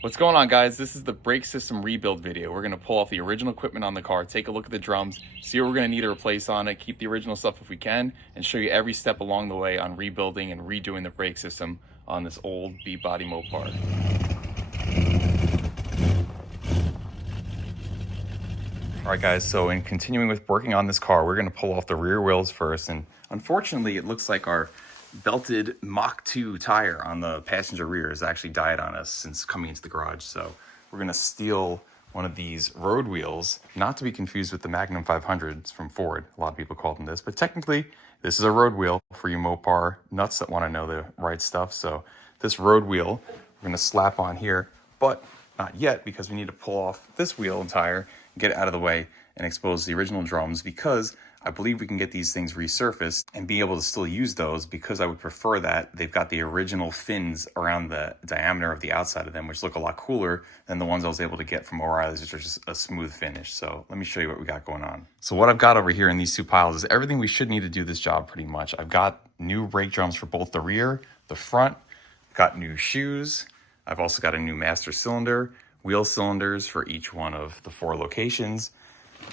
What's going on, guys? This is the brake system rebuild video. We're going to pull off the original equipment on the car, take a look at the drums, see what we're going to need to replace on it, keep the original stuff if we can, and show you every step along the way on rebuilding and redoing the brake system on this old beat body Mopar. All right, guys, so in continuing with working on this car, we're going to pull off the rear wheels first, and unfortunately it looks like our belted Mach 2 tire on the passenger rear has actually died on us since coming into the garage. So we're going to steal one of these road wheels, not to be confused with the Magnum 500s from Ford. A lot of people call them this, but technically this is a road wheel for you Mopar nuts that want to know the right stuff. So this road wheel we're going to slap on here, but not yet, because we need to pull off this wheel and tire, get it out of the way, and expose the original drums, because I believe we can get these things resurfaced and be able to still use those, because I would prefer that they've got the original fins around the diameter of the outside of them, which look a lot cooler than the ones I was able to get from O'Reilly's, which are just a smooth finish. So let me show you what we got going on. So what I've got over here in these two piles is everything we should need to do this job pretty much. I've got new brake drums for both the rear, the front, got new shoes. I've also got a new master cylinder, wheel cylinders for each one of the 4 locations,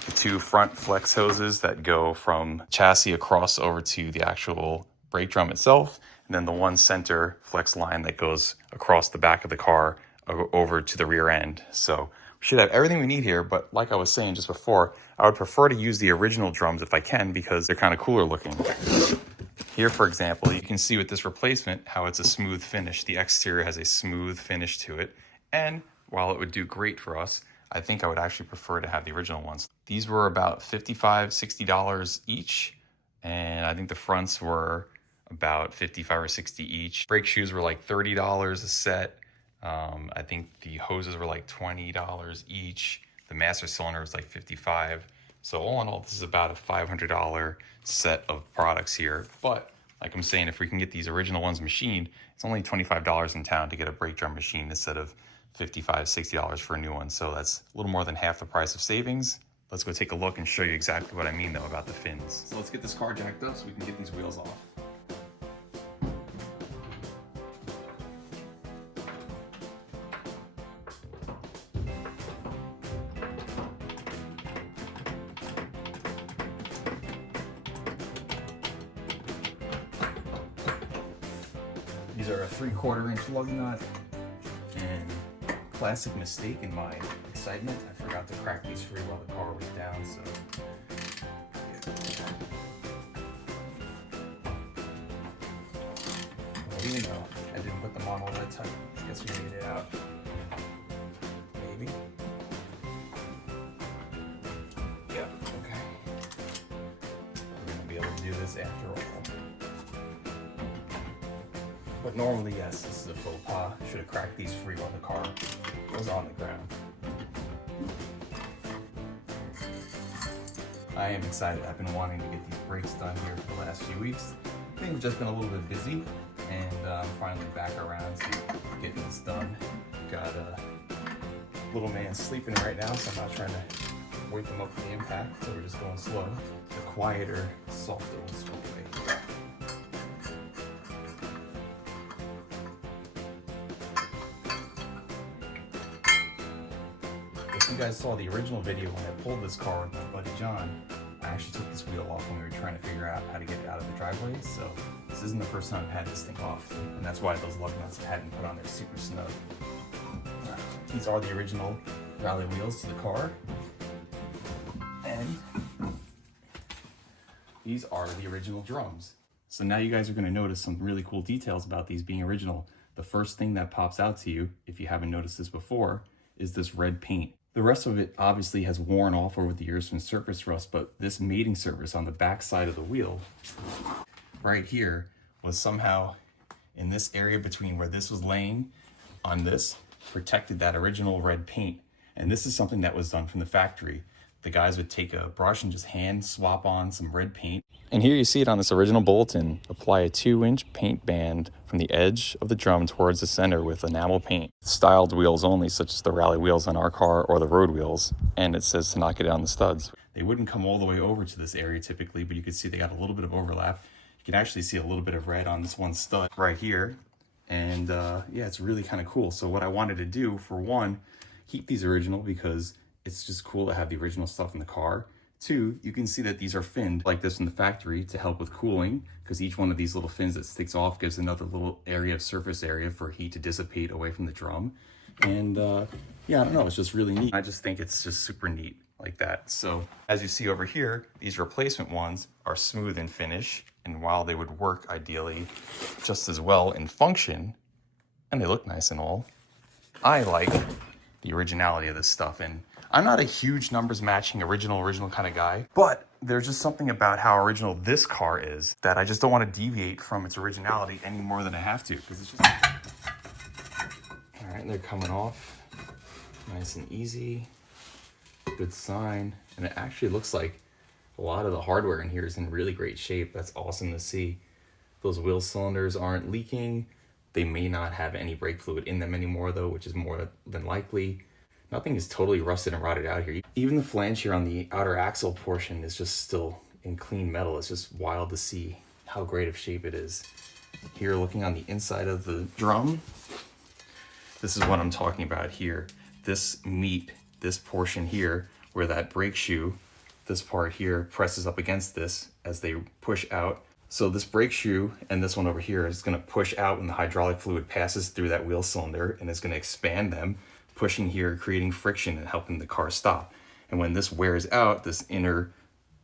the 2 front flex hoses that go from chassis across over to the actual brake drum itself, and then the 1 center flex line that goes across the back of the car over to the rear end. So we should have everything we need here, but like I was saying just before, I would prefer to use the original drums if I can, because they're kind of cooler looking. Here, for example, you can see with this replacement how it's a smooth finish. The exterior has a smooth finish to it, and while it would do great for us, I think I would actually prefer to have the original ones. These were about $55, $60 each, and I think the fronts were about $55 or $60 each. Brake shoes were like $30 a set. I think the hoses were like $20 each. The master cylinder was like $55. So all in all, this is about a $500 set of products here. But like I'm saying, if we can get these original ones machined, it's only $25 in town to get a brake drum machined instead of $55, $60 for a new one. So that's a little more than half the price of savings. Let's go take a look and show you exactly what I mean though about the fins. So let's get this car jacked up so we can get these wheels off. These are a 3/4 inch lug nut, and classic mistake in my excitement, I forgot to crack these free while the car was down, so what do you know? I didn't put them on all that tight. Guess we made it out. Maybe. Yeah, okay. We're gonna be able to do this after all. But normally, yes, this is a faux pas. Should have cracked these free while the car was on the ground. I am excited. I've been wanting to get these brakes done here for the last few weeks. Things have just been a little bit busy, and I'm finally back around to getting this done. Got a little man sleeping right now, so I'm not trying to wake him up for the impact, so we're just going slow. The quieter, softer old school way. If you guys saw the original video when I pulled this car with my buddy John, I actually took this wheel off when we were trying to figure out how to get it out of the driveway, so this isn't the first time I've had this thing off, and that's why those lug nuts I hadn't put on there super snug. These are the original rally wheels to the car, and these are the original drums. So now you guys are going to notice some really cool details about these being original. The first thing that pops out to you, if you haven't noticed this before, is this red paint. The rest of it obviously has worn off over the years from surface rust, but this mating surface on the back side of the wheel right here was somehow in this area between where this was laying on this, protected that original red paint. And this is something that was done from the factory. The guys would take a brush and just hand swap on some red paint. And here you see it on this original bulletin. Apply a 2-inch paint band from the edge of the drum towards the center with enamel paint. Styled wheels only, such as the rally wheels on our car or the road wheels. And it says to not get it on the studs. They wouldn't come all the way over to this area typically, but you can see they got a little bit of overlap. You can actually see a little bit of red on this one stud right here. And yeah, it's really kind of cool. So what I wanted to do, for one, keep these original because it's just cool to have the original stuff in the car. Two, you can see that these are finned like this in the factory to help with cooling, because each one of these little fins that sticks off gives another little area of surface area for heat to dissipate away from the drum. And yeah, I don't know, it's just really neat. I just think it's just super neat like that. So as you see over here, these replacement ones are smooth in finish, and while they would work ideally just as well in function, and they look nice and all, I like the originality of this stuff. And I'm not a huge numbers matching original kind of guy, but there's just something about how original this car is that I just don't want to deviate from its originality any more than I have to, because it's just... All right, they're coming off nice and easy. Good sign. And it actually looks like a lot of the hardware in here is in really great shape. That's awesome to see. Those wheel cylinders aren't leaking. They may not have any brake fluid in them anymore though, which is more than likely. Nothing is totally rusted and rotted out here. Even the flange here on the outer axle portion is just still in clean metal. It's just wild to see how great of shape it is. Here, looking on the inside of the drum, this is what I'm talking about here. This meat, this portion here, where that brake shoe, this part here, presses up against this as they push out. So this brake shoe and this one over here is going to push out when the hydraulic fluid passes through that wheel cylinder, and it's going to expand them, pushing here, creating friction and helping the car stop. And when this wears out, this inner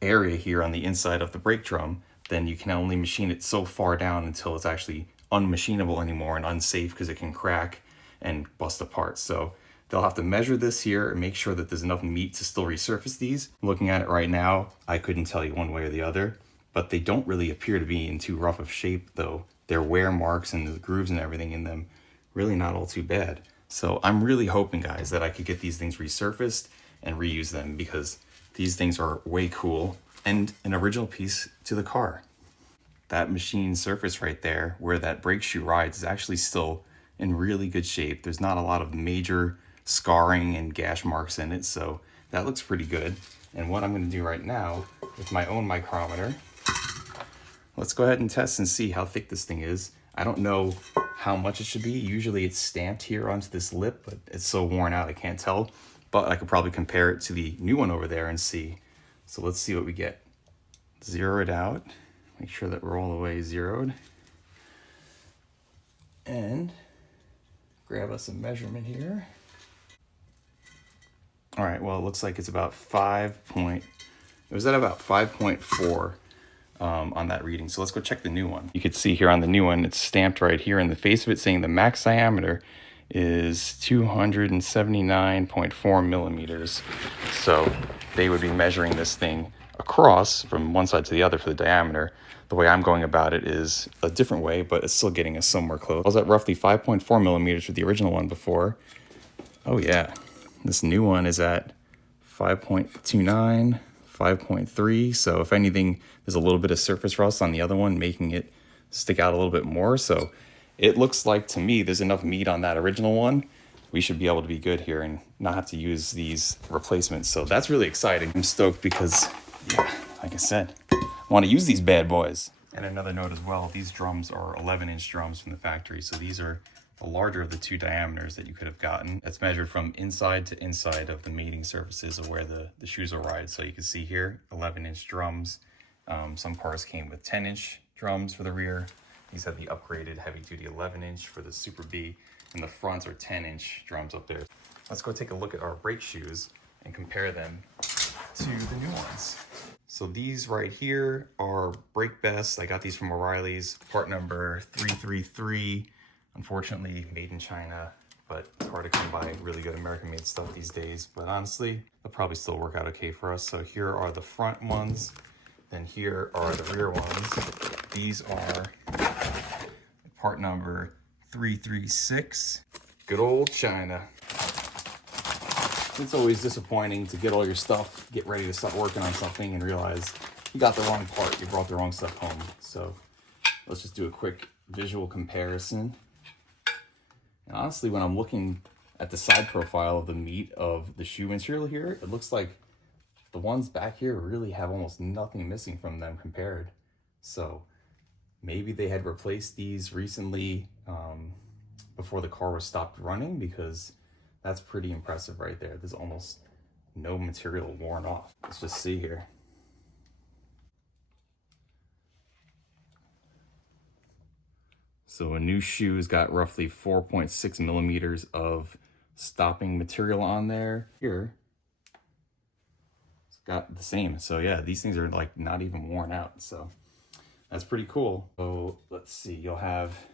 area here on the inside of the brake drum, then you can only machine it so far down until it's actually unmachinable anymore and unsafe, because it can crack and bust apart. So they'll have to measure this here and make sure that there's enough meat to still resurface these. Looking at it right now, I couldn't tell you one way or the other, but they don't really appear to be in too rough of shape though. Their wear marks and the grooves and everything in them, really not all too bad. So I'm really hoping, guys, that I could get these things resurfaced and reuse them, because these things are way cool and an original piece to the car. That machine surface right there where that brake shoe rides is actually still in really good shape. There's not a lot of major scarring and gash marks in it, so that looks pretty good. And what I'm going to do right now with my own micrometer, let's go ahead and test and see how thick this thing is. I don't know how much it should be. Usually it's stamped here onto this lip, but it's so worn out I can't tell. But I could probably compare it to the new one over there and see. So let's see what we get. Zero it out. Make sure that we're all the way zeroed. And grab us a measurement here. All right, well, it looks like it's about it was at about 5.4 on that reading. So let's go check the new one. You could see here on the new one, it's stamped right here in the face of it saying the max diameter is 279.4 millimeters. So they would be measuring this thing across from one side to the other for the diameter. The way I'm going about it is a different way, but it's still getting us somewhere close. I was at roughly 5.4 millimeters with the original one before. Oh yeah, this new one is at 5.29, 5.3. So if anything, there's a little bit of surface rust on the other one, making it stick out a little bit more. So it looks like to me there's enough meat on that original one. We should be able to be good here and not have to use these replacements. So that's really exciting. I'm stoked because, yeah, like I said, I want to use these bad boys. And another note as well, these drums are 11-inch drums from the factory. So these are the larger of the two diameters that you could have gotten. That's measured from inside to inside of the mating surfaces of where the shoes will ride. So you can see here, 11-inch drums. Some cars came with 10-inch drums for the rear. These have the upgraded heavy-duty 11-inch for the Super B, and the fronts are 10-inch drums up there. Let's go take a look at our brake shoes and compare them to the new ones. So these right here are Brake Best. I got these from O'Reilly's, part number 333. Unfortunately, made in China, but it's hard to come by really good American-made stuff these days. But honestly, they'll probably still work out okay for us. So here are the front ones. Then here are the rear ones. These are part number 336. Good old China. It's always disappointing to get all your stuff, get ready to start working on something and realize you got the wrong part, you brought the wrong stuff home. So let's just do a quick visual comparison. And honestly, when I'm looking at the side profile of the meat of the shoe material here, it looks like the ones back here really have almost nothing missing from them compared. So maybe they had replaced these recently before the car was stopped running, because that's pretty impressive right there. There's almost no material worn off. Let's just see here. So a new shoe's got roughly 4.6 millimeters of stopping material on there. Here, it's got the same. So yeah, these things are like not even worn out. So that's pretty cool. So let's see, you'll have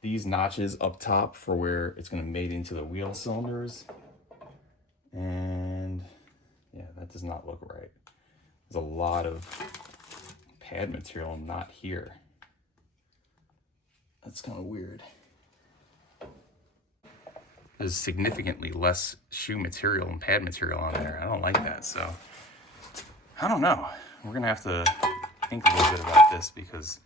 these notches up top for where it's gonna mate into the wheel cylinders. And yeah, that does not look right. There's a lot of pad material not here. That's kind of weird. There's significantly less shoe material and pad material on there. I don't like that, so I don't know. We're gonna have to think a little bit about this because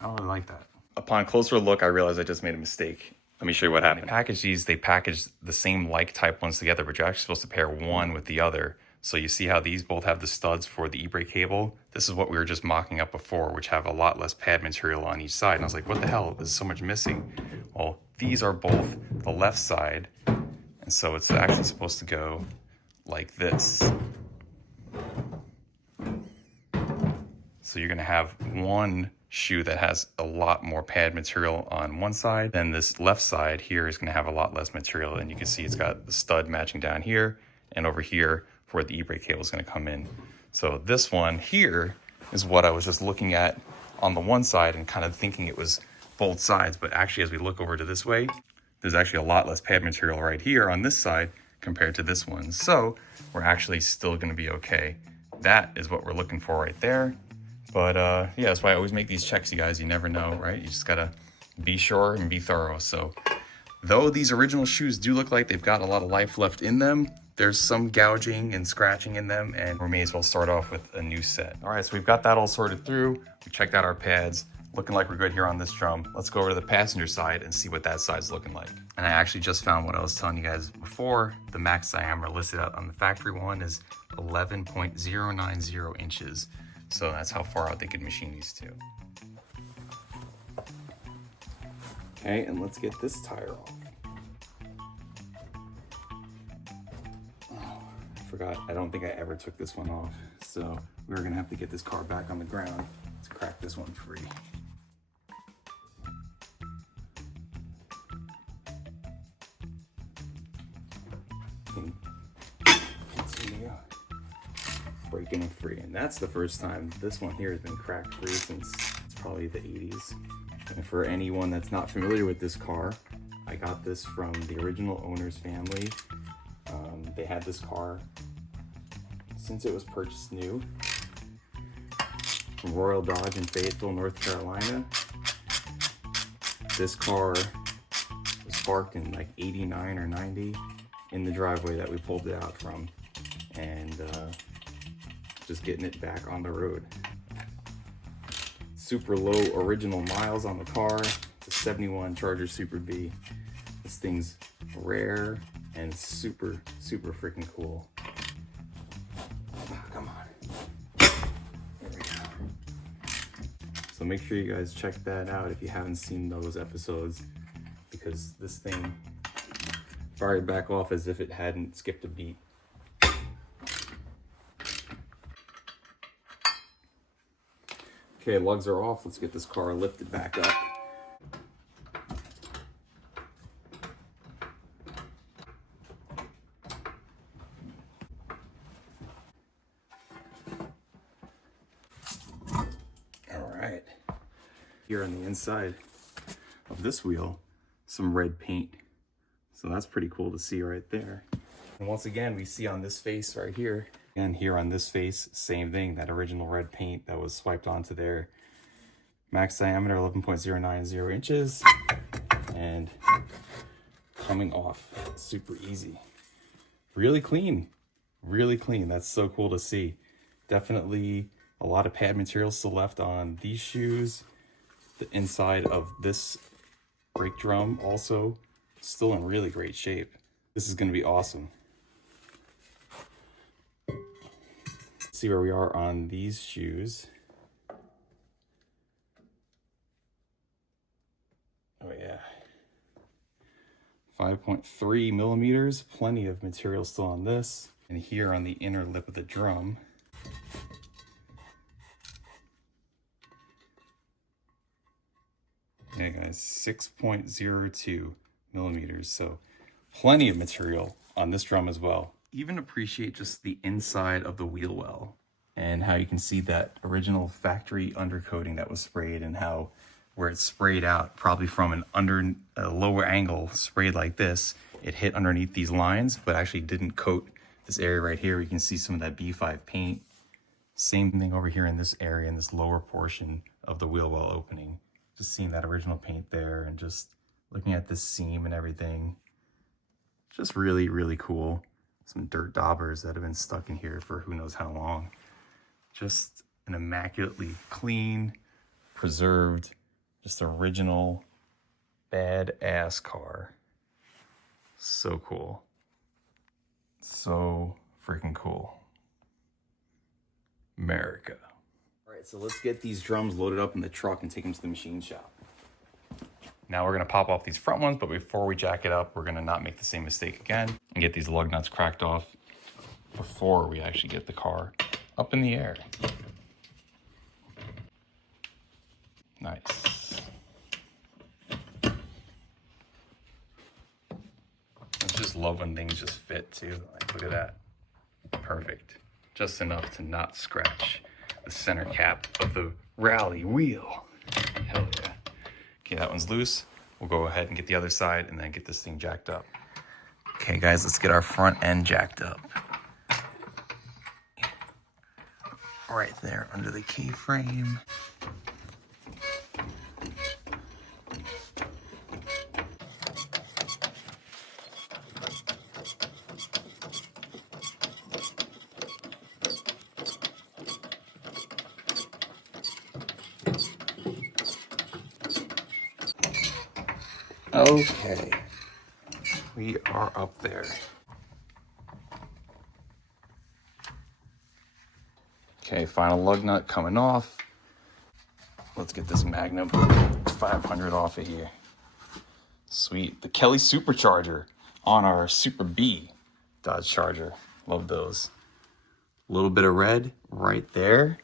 I don't really like that. Upon closer look, I realized I just made a mistake. Let me show you what happened. They packaged the same like type ones together, but you're actually supposed to pair one with the other. So you see how these both have the studs for the e-brake cable? This is what we were just mocking up before, which have a lot less pad material on each side. And I was like, what the hell? There's so much missing. Well, these are both the left side. And so it's actually supposed to go like this. So you're gonna have one shoe that has a lot more pad material on one side, then this left side here is gonna have a lot less material. And you can see it's got the stud matching down here and over here for where the e-brake cable is gonna come in. So this one here is what I was just looking at on the one side and kind of thinking it was both sides, but actually as we look over to this way, there's actually a lot less pad material right here on this side compared to this one. So we're actually still gonna be okay. That is what we're looking for right there. But yeah, that's why I always make these checks, you guys. You never know, right? You just gotta be sure and be thorough. So though these original shoes do look like they've got a lot of life left in them, there's some gouging and scratching in them, and we may as well start off with a new set. All right, so we've got that all sorted through. We checked out our pads, looking like we're good here on this drum. Let's go over to the passenger side and see what that side's looking like. And I actually just found what I was telling you guys before. The max diameter listed out on the factory one is 11.090 inches. So that's how far out they could machine these to. Okay, and let's get this tire off. Oh, I forgot, I don't think I ever took this one off. So we're gonna have to get this car back on the ground to crack this one free. Continue breaking it free, and that's the first time this one here has been cracked free since it's probably the 80s. And for anyone that's not familiar with this car, I got this from the original owner's family. They had this car since it was purchased new from Royal Dodge in Fayetteville, North Carolina. This car was parked in like 89 or 90 in the driveway that we pulled it out from, and just getting it back on the road. Super low original miles on the car. It's a 71 Charger Super B. This thing's rare and super, super freaking cool. Oh, come on. There we go. So make sure you guys check that out if you haven't seen those episodes, because this thing fired back off as if it hadn't skipped a beat. Okay, lugs are off. Let's get this car lifted back up. All right. Here on the inside of this wheel, some red paint. So that's pretty cool to see right there. And once again, we see on this face right here, and here on this face, same thing, that original red paint that was swiped onto there. Max diameter 11.090 inches, and coming off super easy. Really clean, really clean. That's so cool to see. Definitely a lot of pad material still left on these shoes. The inside of this brake drum also still in really great shape. This is gonna be awesome. See where we are on these shoes. 5.3 millimeters, plenty of material still on this. And here on the inner lip of the drum, yeah guys, 6.02 millimeters. So plenty of material on this drum as well. Even appreciate just the inside of the wheel well and how you can see that original factory undercoating that was sprayed, and how where it's sprayed out, probably from a lower angle, sprayed like this, it hit underneath these lines, but actually didn't coat this area right here. You can see some of that B5 paint. Same thing over here in this area, in this lower portion of the wheel well opening. Just seeing that original paint there and just looking at this seam and everything. Just really, really cool. Some dirt daubers that have been stuck in here for who knows how long. Just an immaculately clean, preserved, just original badass car. So cool. So freaking cool. America. All right, so let's get these drums loaded up in the truck and take them to the machine shop. Now we're gonna pop off these front ones, but before we jack it up, we're gonna not make the same mistake again and get these lug nuts cracked off before we actually get the car up in the air. Nice. I just love when things just fit too. Like, look at that. Perfect. Just enough to not scratch the center cap of the rally wheel. Hell yeah. Okay, that one's loose. We'll go ahead and get the other side and then get this thing jacked up. Okay guys, let's get our front end jacked up. Right there under the key frame. Okay, we are up there. Okay, final lug nut coming off. Let's get this Magnum 500 off of here. Sweet, the Kelly Supercharger on our Super B Dodge Charger. Love those. A little bit of red right there.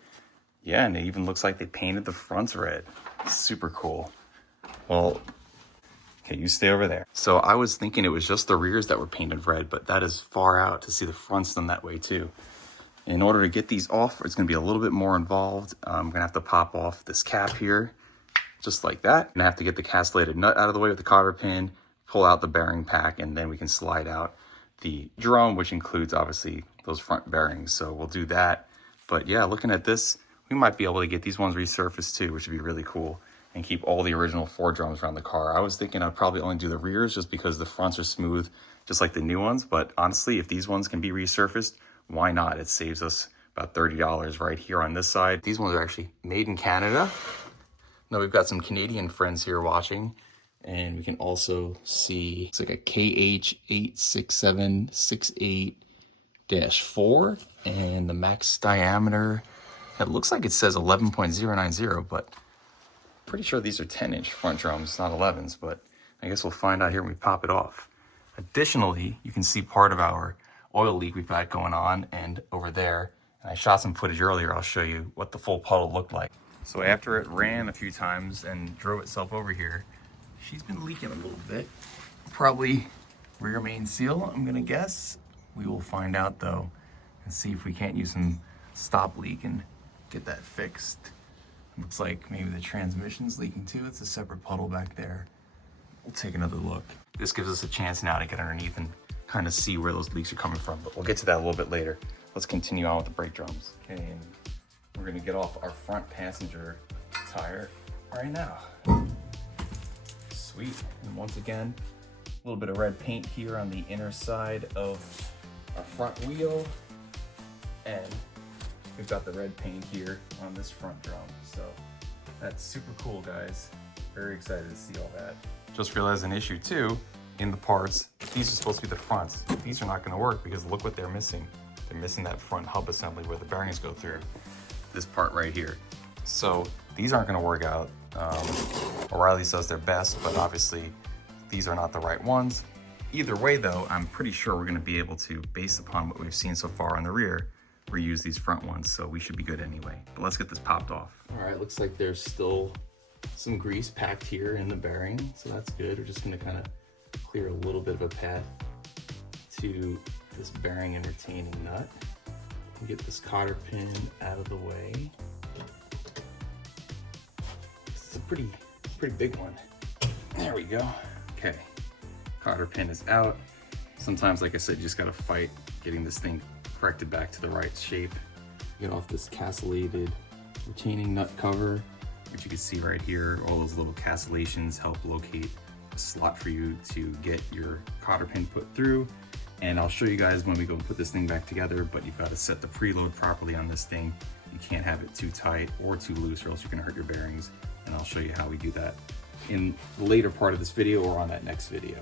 Yeah, and it even looks like they painted the fronts red. Super cool. Well, okay, you stay over there. So I was thinking it was just the rears that were painted red, but that is far out to see the fronts done that way too. In order to get these off, it's gonna be a little bit more involved. I'm gonna have to pop off this cap here, just like that. And I have to get the castellated nut out of the way with the cotter pin, pull out the bearing pack, and then we can slide out the drum, which includes obviously those front bearings. So we'll do that. But yeah, looking at this, we might be able to get these ones resurfaced too, which would be really cool, and keep all the original 4 drums around the car. I was thinking I'd probably only do the rears just because the fronts are smooth, just like the new ones. But honestly, if these ones can be resurfaced, why not? It saves us about $30 right here on this side. These ones are actually made in Canada. Now we've got some Canadian friends here watching, and we can also see it's like a KH86768-4, and the max diameter, it looks like it says 11.090, but pretty sure these are 10-inch front drums, not 11s, but I guess we'll find out here when we pop it off. Additionally, you can see part of our oil leak we've got going on, and over there, and I shot some footage earlier, I'll show you what the full puddle looked like. So after it ran a few times and drove itself over here, she's been leaking a little bit. Probably rear main seal, I'm gonna guess. We will find out though, and see if we can't use some stop leak and get that fixed. Looks like maybe the transmission's leaking too. It's a separate puddle back there. We'll take another look. This gives us a chance now to get underneath and kind of see where those leaks are coming from, but we'll get to that a little bit later. Let's continue on with the brake drums. Okay, and we're gonna get off our front passenger tire right now. Sweet, and once again, a little bit of red paint here on the inner side of our front wheel, and we've got the red paint here on this front drum. So that's super cool, guys. Very excited to see all that. Just realized an issue too in the parts. These are supposed to be the fronts. These are not gonna work because look what they're missing. They're missing that front hub assembly where the bearings go through. This part right here. So these aren't gonna work out. O'Reilly's does their best, but obviously these are not the right ones. Either way though, I'm pretty sure we're gonna be able to, based upon what we've seen so far on the rear, reuse these front ones, so we should be good anyway. But let's get this popped off. All right, looks like there's still some grease packed here in the bearing, so that's good. We're just gonna kind of clear a little bit of a path to this bearing and retaining nut. Get this cotter pin out of the way. This is a pretty big one. There we go. Okay, cotter pin is out. Sometimes, like I said, you just gotta fight getting this thing corrected back to the right shape. Get off this castellated retaining nut cover, which you can see right here. All those little castellations help locate a slot for you to get your cotter pin put through. And I'll show you guys when we go put this thing back together, but you've got to set the preload properly on this thing. You can't have it too tight or too loose, or else you're gonna hurt your bearings. And I'll show you how we do that in the later part of this video or on that next video.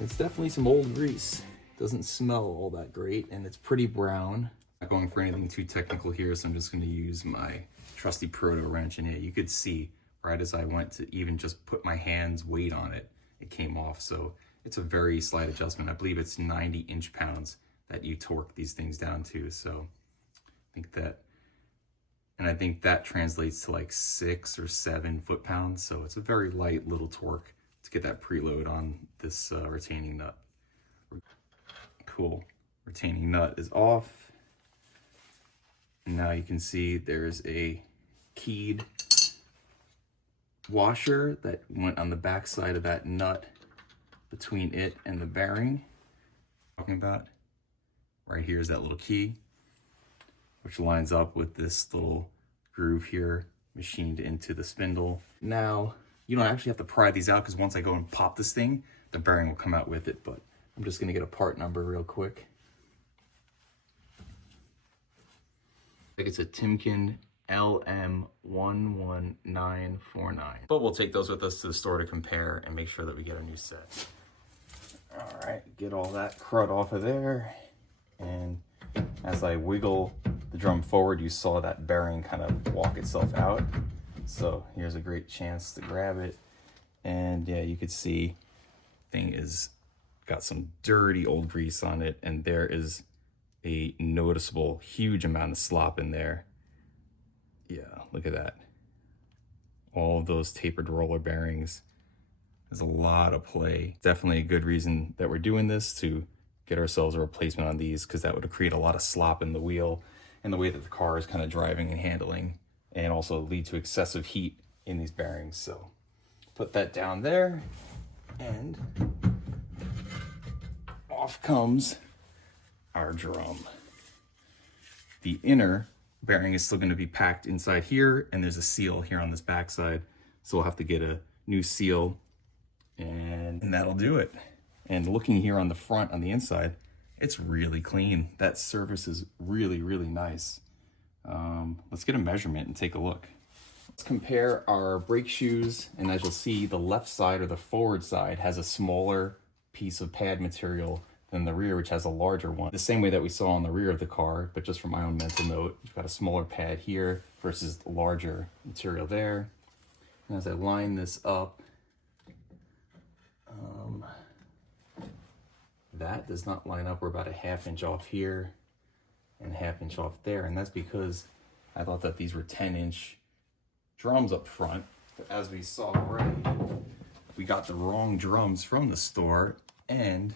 It's definitely some old grease. Doesn't smell all that great, and it's pretty brown. Not going for anything too technical here, so I'm just gonna use my trusty proto wrench in it. You could see right as I went to even just put my hand's weight on it, it came off. So it's a very slight adjustment. I believe it's 90 inch-pounds that you torque these things down to. So I think that, and I think that translates to like 6 or 7 foot-pounds. So it's a very light little torque to get that preload on this retaining nut. Cool, retaining nut is off. And now you can see there's a keyed washer that went on the back side of that nut between it and the bearing. Talking about right here is that little key, which lines up with this little groove here machined into the spindle. Now you don't actually have to pry these out, because once I go and pop this thing, the bearing will come out with it. But I'm just gonna get a part number real quick. I think it's a Timken LM11949. But we'll take those with us to the store to compare and make sure that we get a new set. All right, get all that crud off of there. And as I wiggle the drum forward, you saw that bearing kind of walk itself out. So here's a great chance to grab it. And yeah, you could see thing is got some dirty old grease on it, and there is a noticeable huge amount of slop in there. Yeah, look at that. All of those tapered roller bearings. There's a lot of play. Definitely a good reason that we're doing this, to get ourselves a replacement on these, because that would create a lot of slop in the wheel and the way that the car is kind of driving and handling, and also lead to excessive heat in these bearings. So put that down there, and off comes our drum. The inner bearing is still going to be packed inside here, and there's a seal here on this back side, so we'll have to get a new seal, and that'll do it. And looking here on the front, on the inside, it's really clean. That surface is really nice. Let's get a measurement and take a look. Let's compare our brake shoes, and as you'll see, the left side, or the forward side, has a smaller piece of pad material than the rear, which has a larger one. The same way that we saw on the rear of the car, but just for my own mental note, we've got a smaller pad here versus the larger material there. And as I line this up, that does not line up. We're about a ½ inch off here and a ½ inch off there, and that's because I thought that these were 10-inch drums up front, but as we saw already, we got the wrong drums from the store. And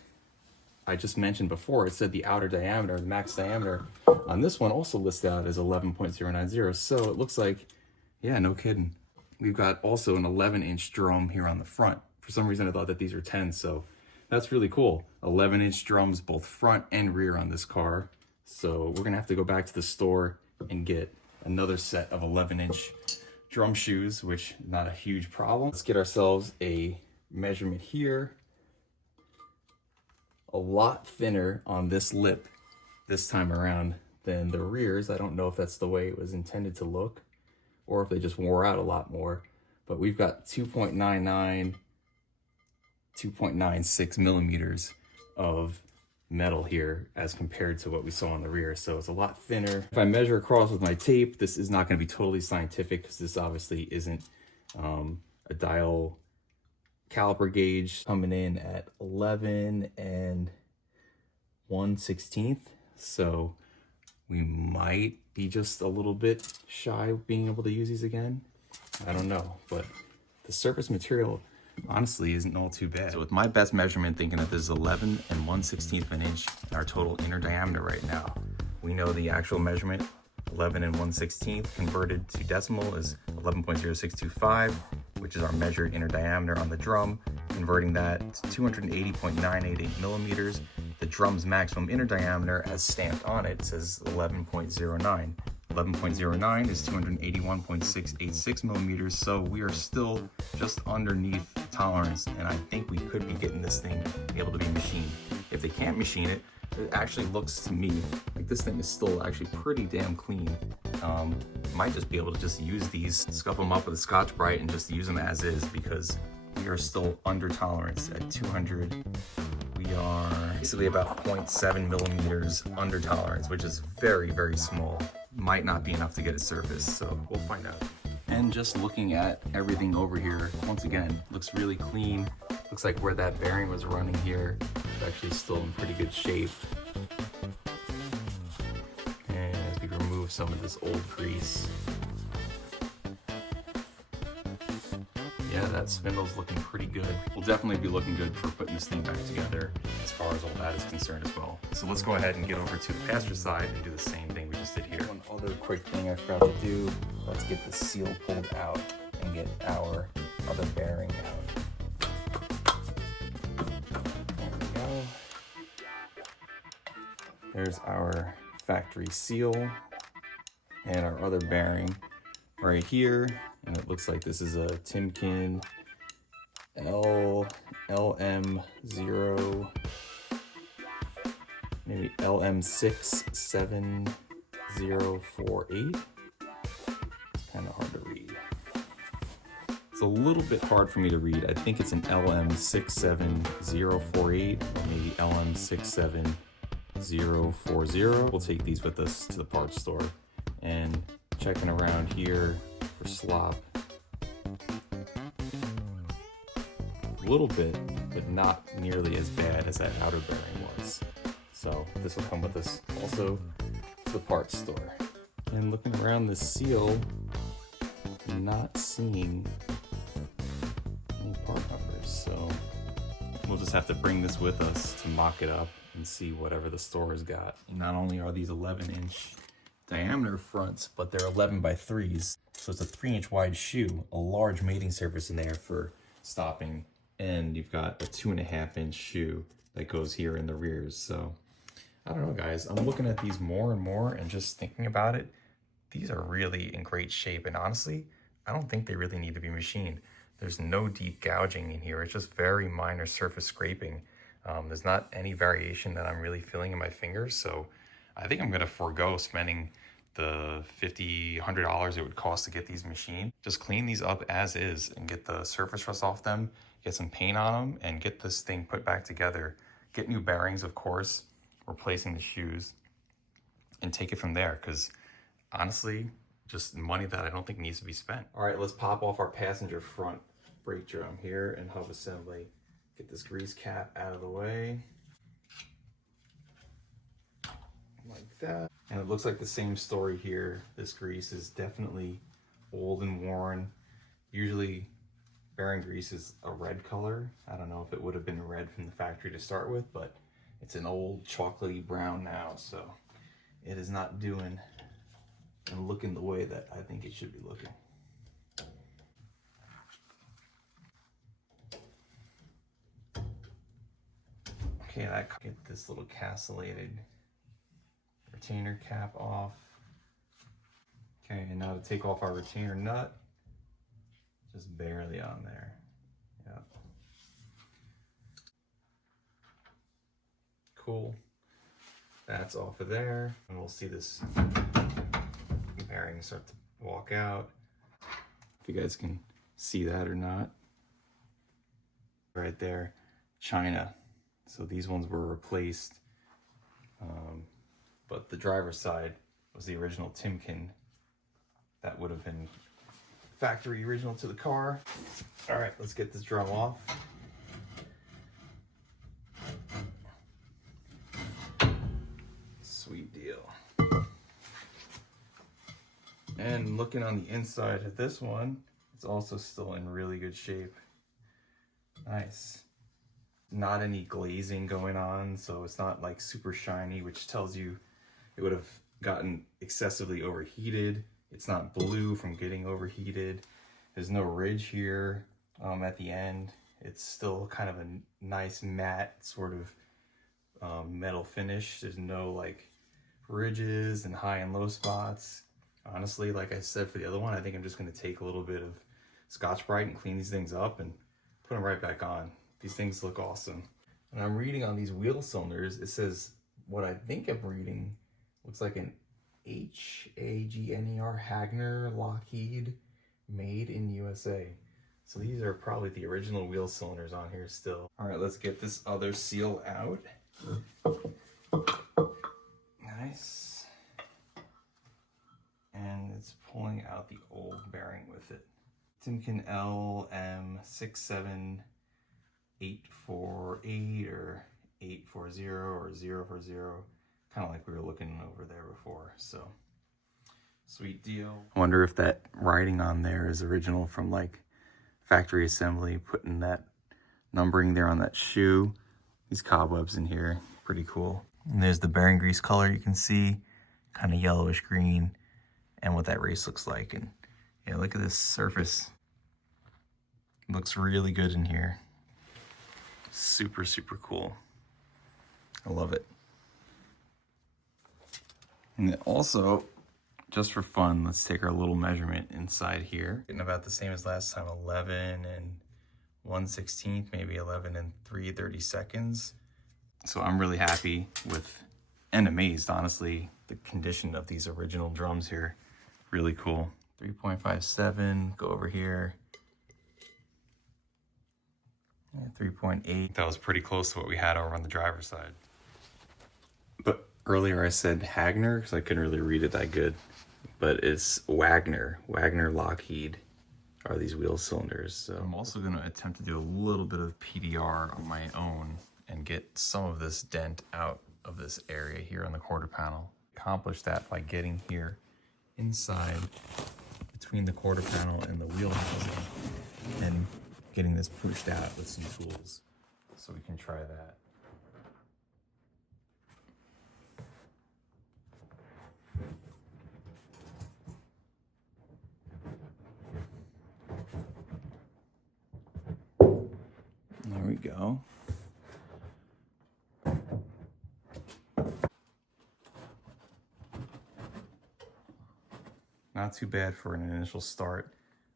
I just mentioned before, it said the outer diameter, the max diameter on this one also listed out as 11.090. So it looks like, yeah, no kidding. We've got also an 11-inch drum here on the front. For some reason, I thought that these were 10, so that's really cool. 11-inch drums, both front and rear on this car. So we're gonna have to go back to the store and get another set of 11-inch drum shoes, which is not a huge problem. Let's get ourselves a measurement here. A lot thinner on this lip this time around than the rears. I don't know if that's the way it was intended to look, or if they just wore out a lot more, but we've got 2.99, 2.96 millimeters of metal here as compared to what we saw on the rear. So it's a lot thinner. If I measure across with my tape, this is not going to be totally scientific, because this obviously isn't a dial caliper gauge coming in at 11 and 1/16. So we might be just a little bit shy of being able to use these again. I don't know, but the surface material honestly isn't all too bad. So with my best measurement, thinking that this is 11 and 1/16 of an inch in our total inner diameter right now, we know the actual measurement, 11 and 1/16 converted to decimal is 11.0625, which is our measured inner diameter on the drum. Converting that to 280.988 millimeters. The drum's maximum inner diameter, as stamped on it, says 11.09. 11.09 is 281.686 millimeters, so we are still just underneath tolerance, and I think we could be getting this thing able to be machined. If they can't machine it, it actually looks to me like this thing is still actually pretty damn clean. Might just be able to just use these, scuff them up with a Scotch-Brite and just use them as is, because we are still under tolerance at 200. We are basically about 0.7 millimeters under tolerance, which is very, very small. Might not be enough to get it surfaced, so we'll find out. And just looking at everything over here, once again, looks really clean. Looks like where that bearing was running here is actually still in pretty good shape. And as we remove some of this old grease, yeah, that spindle's looking pretty good. We'll definitely be looking good for putting this thing back together as far as all that is concerned as well. So let's go ahead and get over to the passenger side and do the same thing we just did here. One other quick thing I forgot to do, let's get the seal pulled out and get our other bearing out. There we go. There's our factory seal and our other bearing right here. And it looks like this is a Timken LM0, maybe LM67048. It's kind of hard to read. It's a little bit hard for me to read. I think it's an LM67048 or maybe LM67040. We'll take these with us to the parts store and checking around here for slop. A little bit, but not nearly as bad as that outer bearing was. So this will come with us also to the parts store. And looking around the seal, I'm not seeing any part numbers. So we'll just have to bring this with us to mock it up and see whatever the store has got. Not only are these 11-inch diameter fronts, but they're 11 by 3s. So it's a 3-inch wide shoe, a large mating surface in there for stopping. And you've got a 2.5-inch shoe that goes here in the rears. So I don't know, guys, I'm looking at these more and more and just thinking about it. These are really in great shape. And honestly, I don't think they really need to be machined. There's no deep gouging in here. It's just very minor surface scraping. There's not any variation that I'm really feeling in my fingers. So I think I'm gonna forego spending the $50, $100 it would cost to get these machined. Just clean these up as is and get the surface rust off them, get some paint on them, and get this thing put back together. Get new bearings, of course, replacing the shoes, and take it from there, because honestly, just money that I don't think needs to be spent. All right, let's pop off our passenger front brake drum here and hub assembly. Get this grease cap out of the way. Like that. And it looks like the same story here. This grease is definitely old and worn. Usually bearing grease is a red color. I don't know if it would have been red from the factory to start with, but it's an old chocolatey brown now, so it is not doing and looking the way that I think it should be looking. Okay, I get this little castellated retainer cap off. Okay, and now to take off our retainer nut, just barely on there. Yep. Cool. That's off of there, and we'll see this bearing start to walk out. If you guys can see that or not. Right there, China. So these ones were replaced, but the driver's side was the original Timken. That would have been factory original to the car. All right, let's get this drum off. Sweet deal. And looking on the inside of this one, it's also still in really good shape. Nice. Not any glazing going on, so it's not like super shiny, which tells you it would have gotten excessively overheated. It's not blue from getting overheated. There's no ridge here at the end. It's still kind of a nice matte sort of metal finish. There's no like ridges and high and low spots. Honestly, like I said for the other one, I think I'm just going to take a little bit of Scotch-Brite and clean these things up and put them right back on. These things look awesome. And I'm reading on these wheel cylinders, it says what I think I'm reading looks like an Hagner, Hagner, Lockheed, made in USA. So these are probably the original wheel cylinders on here still. All right, let's get this other seal out. Nice. And it's pulling out the old bearing with it. Timken LM67848 or 840 or 040, kind of like we were looking over there before. So sweet deal. I wonder if that writing on there is original from like factory assembly, putting that numbering there on that shoe. These cobwebs in here, pretty cool. And there's the bearing grease color you can see, kind of yellowish green, and what that race looks like. And yeah, look at this surface. Looks really good in here. Super, super cool. I love it. And then also, just for fun, let's take our little measurement inside here. Getting about the same as last time, 11 and 1/16, maybe 11 and 3/32. So I'm really happy with, and amazed, honestly, the condition of these original drums here. Really cool. 3.57, go over here. 3.8. That was pretty close to what we had over on the driver's side. But earlier I said Hagner because I couldn't really read it that good. But it's Wagner. Wagner Lockheed are these wheel cylinders. So I'm also going to attempt to do a little bit of PDR on my own and get some of this dent out of this area here on the quarter panel. Accomplish that by getting here inside between the quarter panel and the wheel housing and getting this pushed out with some tools. So we can try that. There we go. Not too bad for an initial start.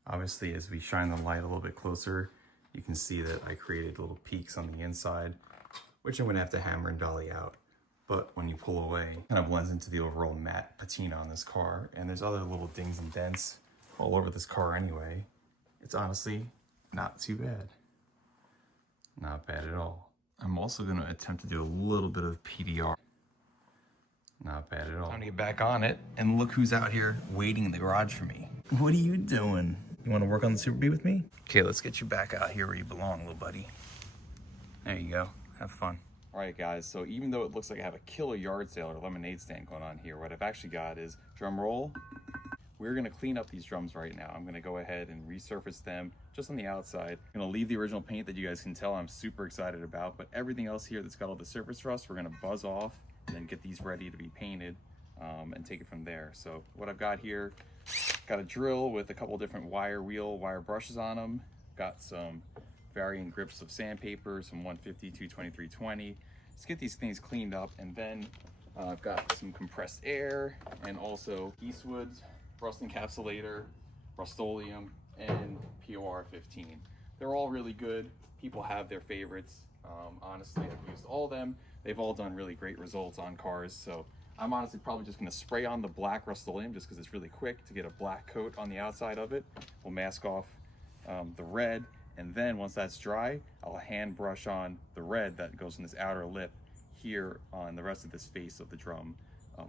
Obviously, as we shine the light a little bit closer, you can see that I created little peaks on the inside, which I'm gonna have to hammer and dolly out. But when you pull away, it kind of blends into the overall matte patina on this car. And there's other little dings and dents all over this car anyway. It's honestly not too bad. Not bad at all. I'm also gonna attempt to do a little bit of PDR. Not bad at all. Time to get back on it, and look who's out here waiting in the garage for me. What are you doing? You wanna work on the Super Bee with me? Okay, let's get you back out here where you belong, little buddy. There you go, have fun. All right guys, so even though it looks like I have a killer yard sale or lemonade stand going on here, what I've actually got is, drum roll, we're gonna clean up these drums right now. I'm gonna go ahead and resurface them just on the outside. I'm gonna leave the original paint that you guys can tell I'm super excited about, but everything else here that's got all the surface rust, we're gonna buzz off and then get these ready to be painted and take it from there. So what I've got here, got a drill with a couple different wire brushes on them. Got some varying grips of sandpaper, some 150, 220, 320. Let's get these things cleaned up, and then I've got some compressed air and also Eastwood's rust encapsulator, Rust-Oleum, and POR 15. They're all really good. People have their favorites. Honestly, I've used all of them. They've all done really great results on cars. So I'm honestly probably just gonna spray on the black Rust-Oleum just because it's really quick to get a black coat on the outside of it. We'll mask off the red, and then once that's dry, I'll hand brush on the red that goes in this outer lip here on the rest of this face of the drum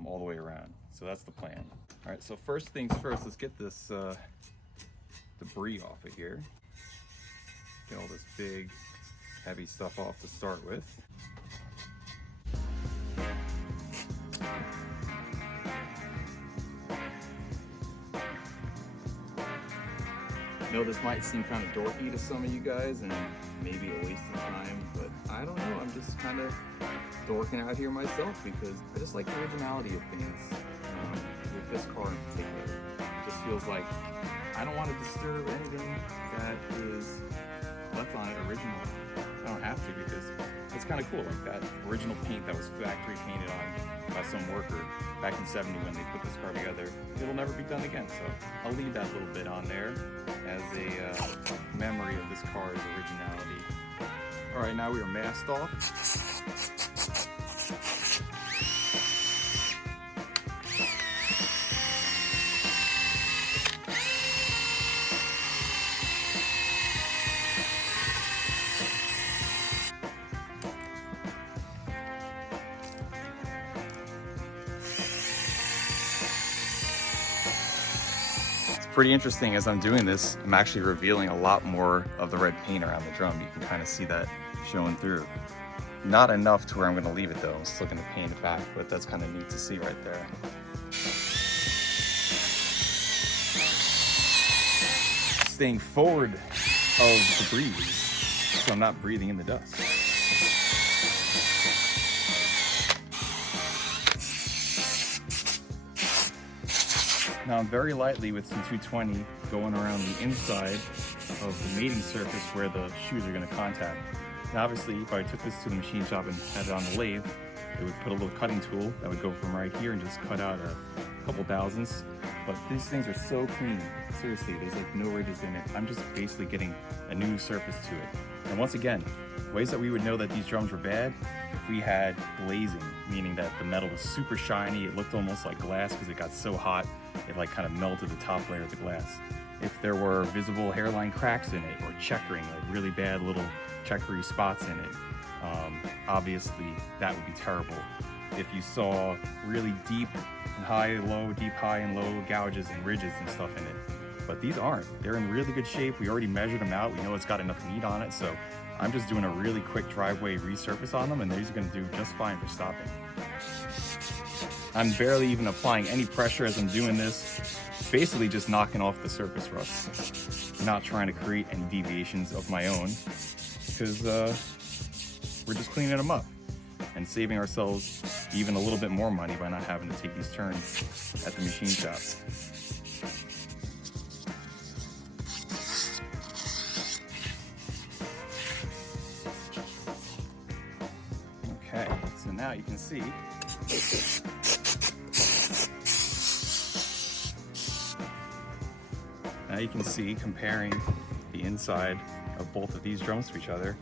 all the way around. So that's the plan. All right, so first things first, let's get this debris off of here. Get all this big, heavy stuff off to start with. I know this might seem kind of dorky to some of you guys and maybe a waste of time, but I don't know, I'm just kind of dorking out here myself because I just like the originality of things. With this car in particular, it just feels like I don't want to disturb anything that is left on it original. I don't have to because it's kind of cool, like that original paint that was factory painted on by some worker back in '70 when they put this car together. It'll never be done again, so I'll leave that little bit on there as a memory of this car's originality. All right, now we are masked off. Pretty interesting. As I'm doing this, I'm actually revealing a lot more of the red paint around the drum. You can kind of see that showing through. Not enough to where I'm going to leave it though. I'm still going to paint it back, but that's kind of neat to see right there. Staying forward of the breeze, so I'm not breathing in the dust. Now I'm very lightly with some 220 going around the inside of the mating surface where the shoes are going to contact. Now obviously if I took this to the machine shop and had it on the lathe, it would put a little cutting tool that would go from right here and just cut out a couple thousandths. But these things are so clean, seriously, there's like no ridges in it. I'm just basically getting a new surface to it. And once again, ways that we would know that these drums were bad, if we had glazing, meaning that the metal was super shiny, it looked almost like glass because it got so hot, it like kind of melted the top layer of the glass. If there were visible hairline cracks in it or checkering, like really bad little checkery spots in it, obviously that would be terrible. If you saw really deep and high, low, deep, high, and low gouges and ridges and stuff in it. But these aren't. They're in really good shape. We already measured them out. We know it's got enough meat on it, so I'm just doing a really quick driveway resurface on them, and these are going to do just fine for stopping. I'm barely even applying any pressure as I'm doing this, basically just knocking off the surface rust. Not trying to create any deviations of my own, because we're just cleaning them up and saving ourselves even a little bit more money by not having to take these turns at the machine shop. Okay, so now you can see comparing the inside of both of these drums to each other,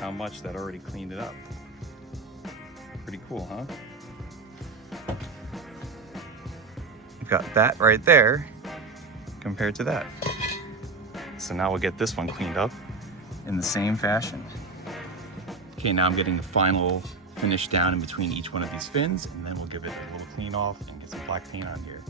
how much that already cleaned it up. Pretty cool, huh? We've got that right there compared to that. So now we'll get this one cleaned up in the same fashion. Okay, now I'm getting the final finish down in between each one of these fins, and then we'll give it a little clean off and get some black paint on here.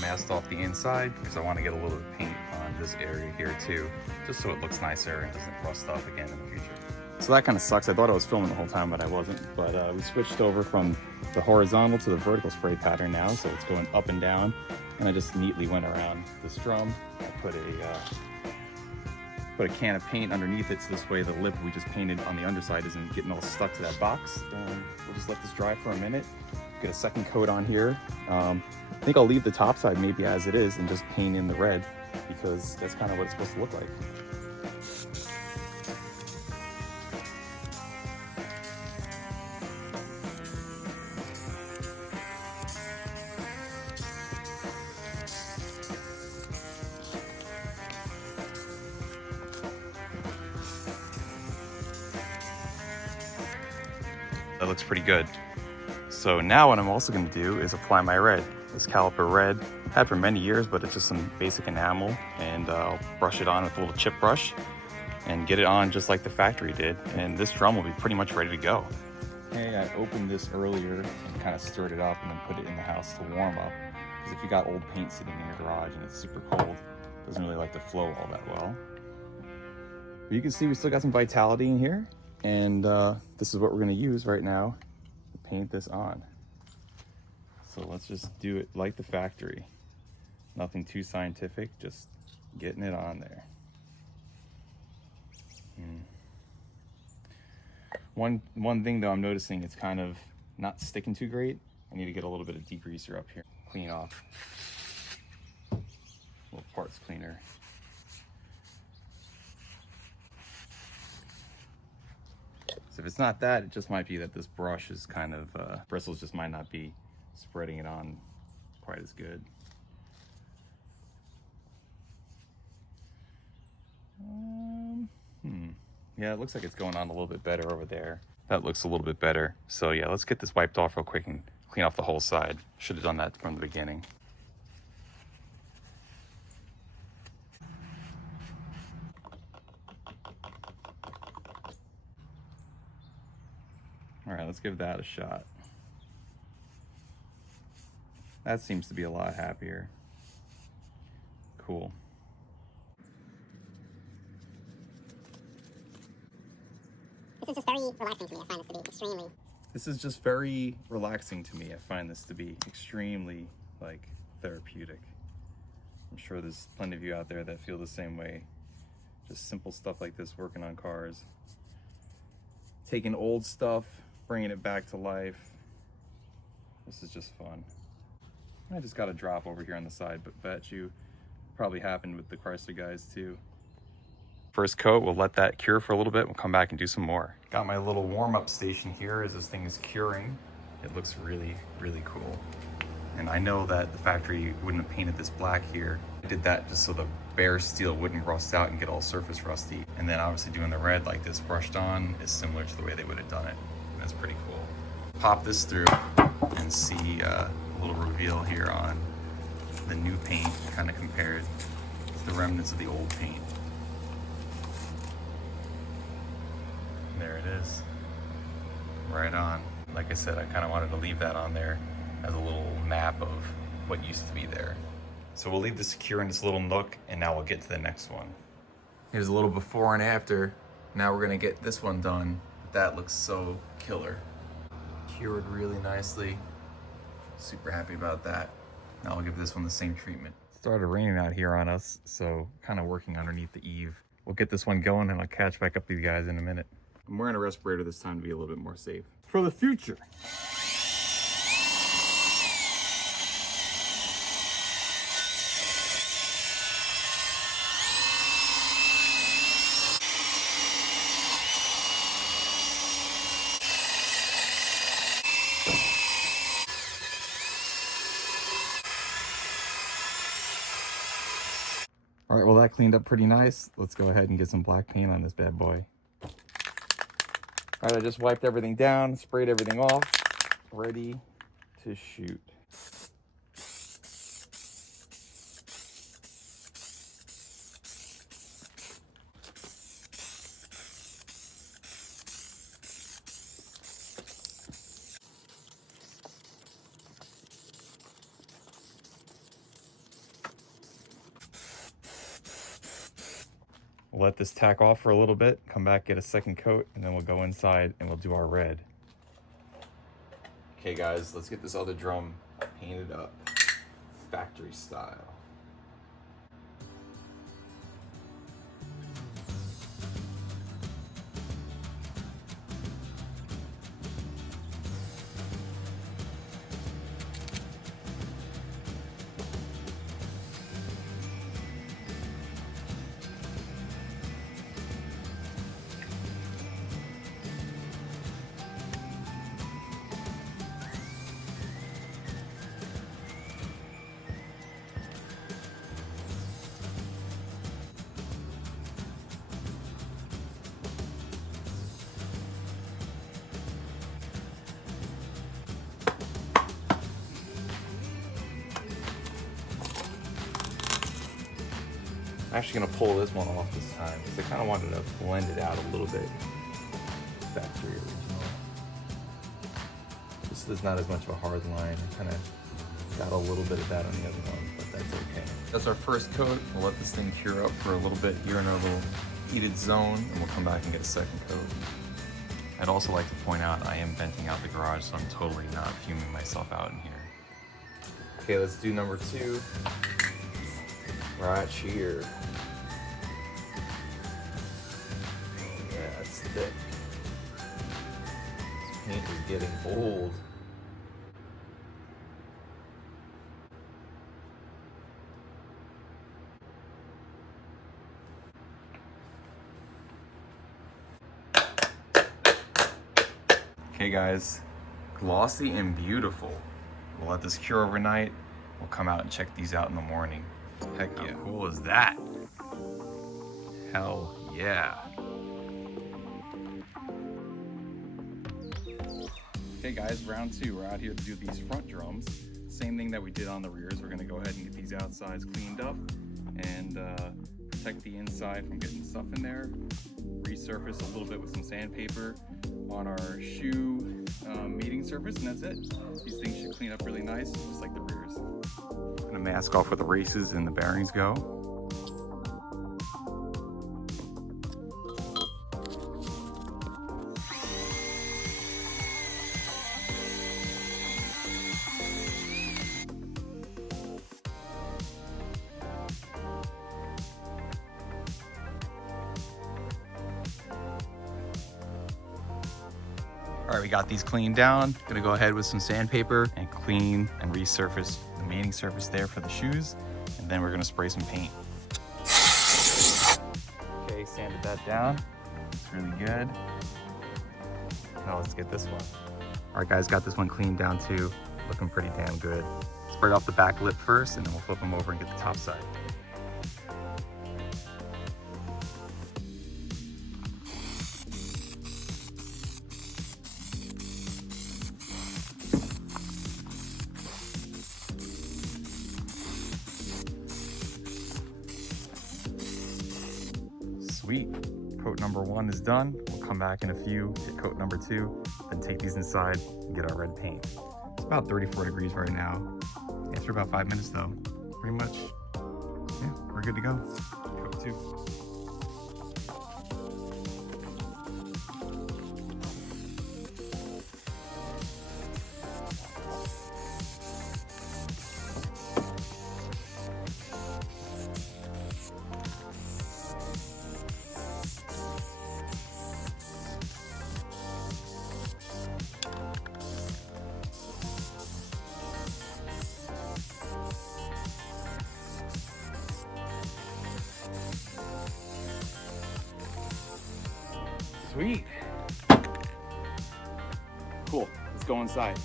Masked off the inside because I want to get a little bit of paint on this area here too, just so it looks nicer and doesn't rust off again in the future. So that kind of sucks. I thought I was filming the whole time, but I wasn't. But we switched over from the horizontal to the vertical spray pattern now, so it's going up and down. And I just neatly went around this drum. I put a can of paint underneath it, so this way the lip we just painted on the underside isn't getting all stuck to that box. We'll just let this dry for a minute. Get a second coat on here. I think I'll leave the top side maybe as it is and just paint in the red because that's kind of what it's supposed to look like. That looks pretty good. So now what I'm also going to do is apply my red. This caliper red, had for many years, but it's just some basic enamel, and I'll brush it on with a little chip brush. and get it on just like the factory did, and this drum will be pretty much ready to go. Hey, I opened this earlier and kind of stirred it up and then put it in the house to warm up, because if you got old paint sitting in your garage and it's super cold, it doesn't really like to flow all that well. But you can see we still got some vitality in here, and this is what we're going to use right now to paint this on. So let's just do it like the factory. Nothing too scientific, just getting it on there. One thing though, I'm noticing it's kind of not sticking too great. I need to get a little bit of degreaser up here, clean off. Little parts cleaner. So if it's not that, it just might be that this brush is kind of, bristles just might not be spreading it on quite as good. Yeah, it looks like it's going on a little bit better over there. That looks a little bit better. So yeah, let's get this wiped off real quick and clean off the whole side. Should have done that from the beginning. All right, let's give that a shot. That seems to be a lot happier. Cool. This is just very relaxing to me. I find this to be extremely like therapeutic. I'm sure there's plenty of you out there that feel the same way. Just simple stuff like this, working on cars. Taking old stuff, bringing it back to life. This is just fun. I just got a drop over here on the side, but bet you probably happened with the Chrysler guys too. First coat, we'll let that cure for a little bit. We'll come back and do some more. Got my little warm-up station here as this thing is curing. It looks really, really cool. And I know that the factory wouldn't have painted this black here. I did that just so the bare steel wouldn't rust out and get all surface rusty. And then obviously doing the red like this brushed on is similar to the way they would have done it. And that's pretty cool. Pop this through and see a little reveal here on the new paint kind of compared to the remnants of the old paint. There it is, right on. Like I said, I kind of wanted to leave that on there as a little map of what used to be there. So we'll leave this secure in this little nook, and now we'll get to the next one. Here's a little before and after. Now we're gonna get this one done. That looks so killer. Cured really nicely. Super happy about that. Now I'll give this one the same treatment. It started raining out here on us, so kind of working underneath the eave. We'll get this one going, and I'll catch back up to you guys in a minute. I'm wearing a respirator this time to be a little bit more safe. For the future. All right, well that cleaned up pretty nice. Let's go ahead and get some black paint on this bad boy. All right, I just wiped everything down, sprayed everything off, ready to shoot. We'll let this tack off for a little bit, come back, get a second coat, and then we'll go inside and we'll do our red. Okay guys, let's get this other drum painted up, factory style. I'm actually gonna pull this one off this time because I kind of wanted to blend it out a little bit. Factory original. This is not as much of a hard line. I kind of got a little bit of that on the other one, but that's okay. That's our first coat. We'll let this thing cure up for a little bit here in our little heated zone, and we'll come back and get a second coat. I'd also like to point out I am venting out the garage, so I'm totally not fuming myself out in here. Okay, let's do number 2. Right here. Yeah, that's thick. This paint is getting old. Okay guys, glossy and beautiful. We'll let this cure overnight. We'll come out and check these out in the morning. Heck yeah. How cool is that? Hell yeah. Okay guys, round 2. We're out here to do these front drums. Same thing that we did on the rears. We're gonna go ahead and get these outsides cleaned up and protect the inside from getting stuff in there. Resurface a little bit with some sandpaper on our shoe mating surface, and that's it. These things should clean up really nice, just like the rears. I'm gonna mask off where the races and the bearings go. All right, we got these cleaned down. Gonna go ahead with some sandpaper and clean and resurface the mating surface there for the shoes. And then we're gonna spray some paint. Okay, sanded that down. It's really good. Now let's get this one. All right guys, got this one cleaned down too. Looking pretty damn good. Spray off the back lip first, and then we'll flip them over and get the top side. Sweet, coat number 1 is done. We'll come back in a few, get coat number 2, then take these inside and get our red paint. It's about 34 degrees right now. After about 5 minutes though, pretty much, yeah, we're good to go. Coat 2. Sweet. Cool, let's go inside.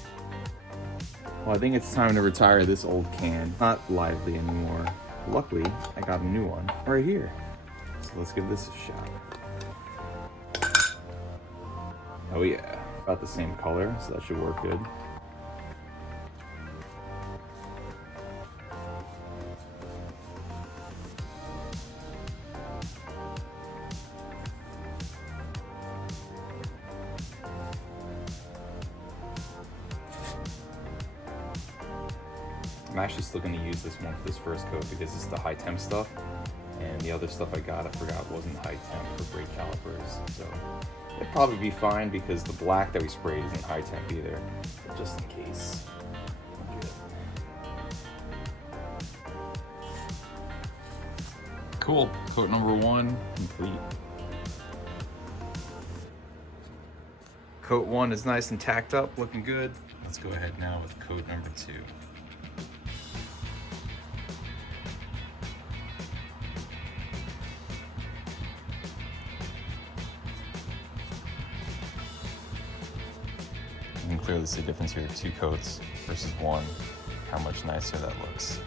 Well, I think it's time to retire this old can. Not lively anymore. Luckily, I got a new one right here. So let's give this a shot. Oh yeah, about the same color, so that should work good. I'm actually still going to use this one for this first coat because it's the high temp stuff, and the other stuff I forgot wasn't high temp for brake calipers, so it'd probably be fine because the black that we sprayed isn't high temp either, but just in case. Good. Cool, coat number 1 complete. Coat 1 is nice and tacked up, looking good. Let's go ahead now with coat number 2. You can clearly see the difference here, 2 coats versus 1, how much nicer that looks.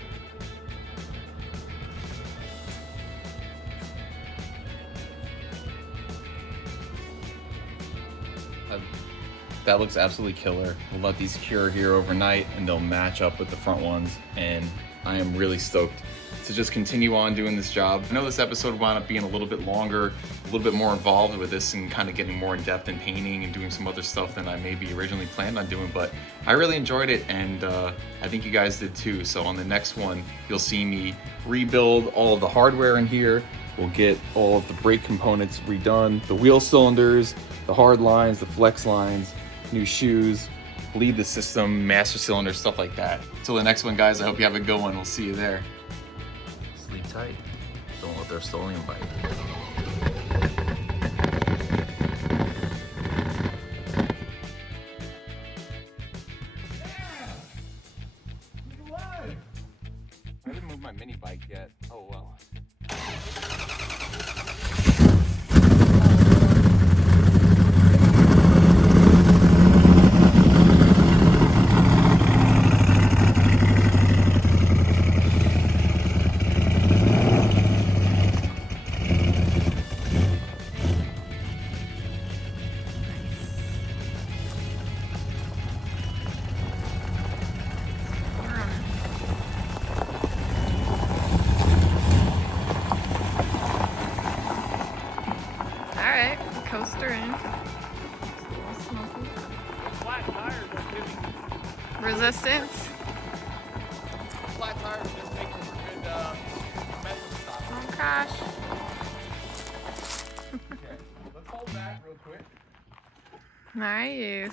That looks absolutely killer. We'll let these cure here overnight and they'll match up with the front ones, and I am really stoked to just continue on doing this job. I know this episode wound up being a little bit longer, a little bit more involved with this and kind of getting more in depth in painting and doing some other stuff than I maybe originally planned on doing, but I really enjoyed it, and I think you guys did too. So on the next one, you'll see me rebuild all of the hardware in here. We'll get all of the brake components redone, the wheel cylinders, the hard lines, the flex lines, new shoes, bleed the system, master cylinder, stuff like that. Till the next one, guys, I hope you have a good one. We'll see you there. Sleep tight. Don't let their stellium bite. I didn't move my mini bike yet. Oh well. Alright, coaster in. It's a little smoky. Flat tires are giving Resistance. flat tires just making for good metal stop. Oh gosh. Okay, let's hold back real quick. Nice.